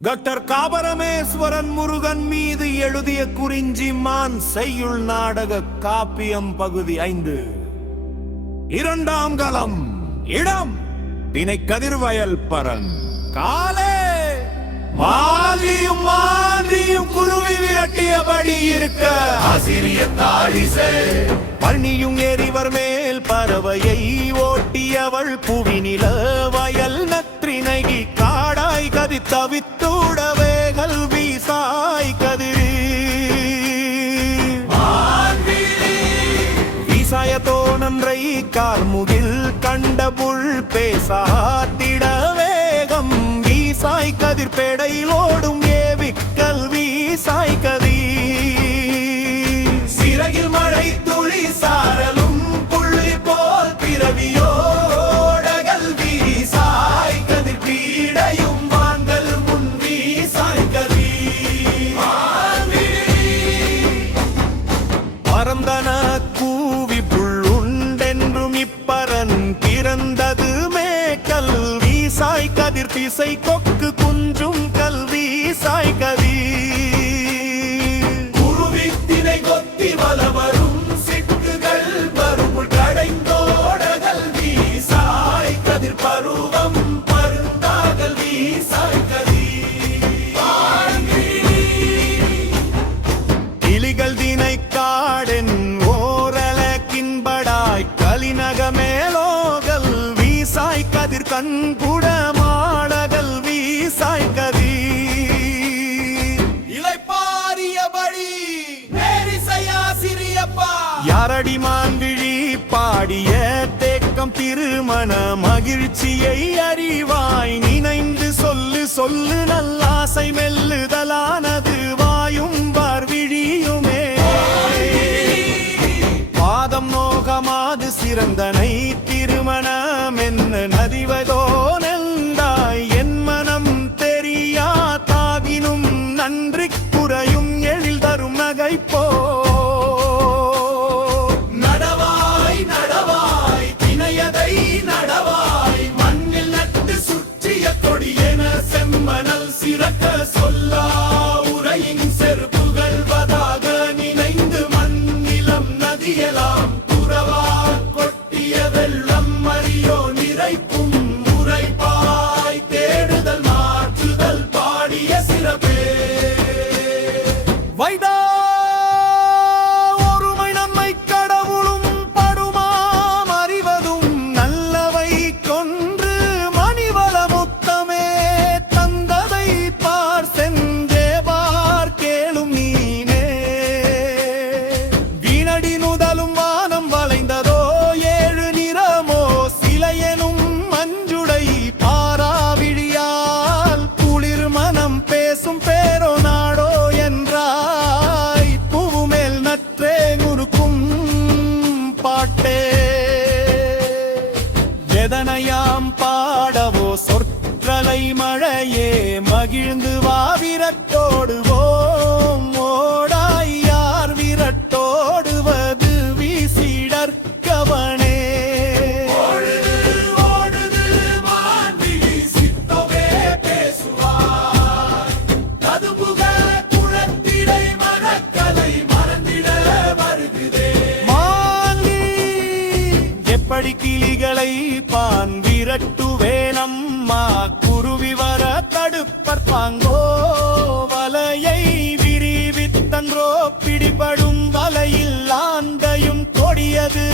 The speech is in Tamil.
டாக்டர் காபரமேஸ்வரன் முருகன் மீது எழுதிய குறிஞ்சி மான் செய்யுள் நாடக காப்பியம் பகுதி 5 இரண்டாம் களம். இடம் தினை கதிர்வயல் பரன். காலே மாலியும் மாந்தியும் குருவி விரட்டியபடி இருக்க ஆசிரிய தாரிசே பழனியும் எரிவர் மேல் பறவையை ஓட்டியவள் புவிநில வயல் நற்றினகி காடாய் கதி தவித்தூடவே கல்வி சாய் கதிரி வீசாயத்தோ நன்றை கார்முகில் கண்ட புல் பேசாத்திட வேகம் வீசாய் கதிர் பேடையிலோடும் ஏவி கல்வி சாய் கதி சிறகில் மழை துளி சாரலும் புள்ளி போல் பிறவியோட கல்வி சாய் கதிர் பீடையும் வாங்கல் முன்வி சாய் கதி பரந்தன கூவி புள்ளுண்டென்றும் இப்பரன் பிறந்தது மே கல்வி சாய் கதிர் திசை கொக்கு குன்றும் கல்வி சாய் கதி குருவித்தினை கொத்தி வலவரும் சிட்டுகள் பருமுள் கடைந்தோட கல்வி சாய் கதிர் பருவம் பருந்தா கல்வி சாய் கதி கிளிகள் தினை காடென் ஓரல கின்படாய் கலிநகமேலோ கல்வி சாய் கதிர் கண்குட மாடகல் வீசாய் கதி இளைப்பாரியபடி நேரிசையா சிறியப்பா யாரடி மான்விழி பாடிய தேக்கம் திருமண மகிழ்ச்சியை அறிவாய் நினைந்து சொல்லு சொல்லு நல்லாசை மெல்லுதலானது வாயும் பார்விழியுமே பாதம் நோகமாது சிறந்தனை திருமணம் என்ன நதிவதோ நெந்தாய் என் மனம் தெரியா தாகினும் நன்றி குறையும் எழில் தரும் நகைப்போ நடவாய் நடவாய் தினையதை நடவாய் மண்ணில் நட்டு சுற்றிய கொடியென செம்மணல் சிறக்க சொல்லா உரையின் செருப்புகள் வதாக நினைந்து மண்ணிலம் நதியலாம் துறவா கொட்டிய வெள்ளம் மறியோ நிறைப்பும் உரைப்பாய் தேடுதல் மாற்றுதல் பாடிய சிறப்பே வைதா ஒருமை நம்மை கடவுளும் படுமாம் அறிவதும் நல்லவை கொன்று மணிவள முத்தமே தந்ததை பார் சென்றே பார் கேளும் நீனே வீணடி நுதலும் வானம் வளைந்ததோ ஏழு நிறமோ சிலையெனும் மஞ்சுடை பாராவிழியால் குளிர் மனம் பேசும் பேரோ நாடோ என்றாய் பூவுமேல் நற்றே முறுக்கும் பாட்டே எதனையாம் பாடவோ சொற்றலை மழையே மகிழ்ந்து வா விரட்டோடுவோம் ஓடாய் யார் விரட்டோடுவது வீசிடற்கவனே எப்படி கிளிகளை பான் விரட்டுவேனம்மா குருவி வர தடுப்பற்பாங்கோ வலையை விரிவித்தன்றோ பிடிபடும் வலையில் ஆந்தையும் கொடியது